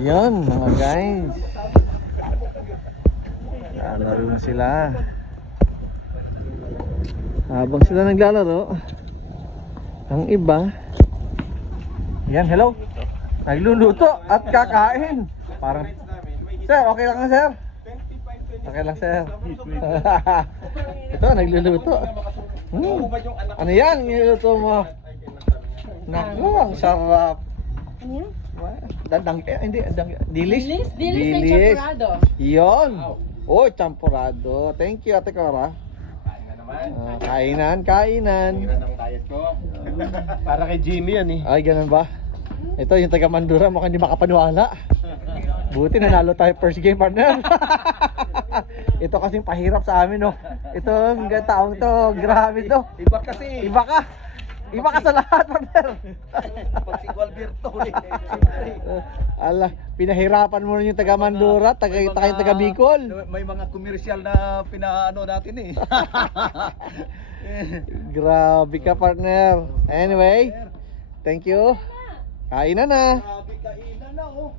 Yan mga guys, lalaro na sila. Habang sila naglalaro, ang iba, yan, hello, nagluluto at kakain. Parang, sir, okay lang sir? Okay lang sir. Ito, nagluluto. Ano yan, niluluto mo? Naku, ang sarap. Ano yan? Hindi, dilis. Dilis na champurrado. Yon. Oh, champurrado. Thank you, Ate Cora. Kainan. Para kay Jimmy yan eh. Ay, ganun ba? Ito yung taga Mandura, mukhang hindi makapaniwala. Buti nanalo tayo first game, partner. Ito kasing pahirap sa amin, no. Ito, ang taong to, grabe to. Iba kasi. Iba ka sa lahat, partner. Pag si Gualberto eh. Ala, pinahirapan mo rin yung taga Mandura, taga Bicol. May mga komersyal na pinaano natin eh. Grabe ka, partner. Anyway, thank you. Kainan na. Grabe kainan na oh.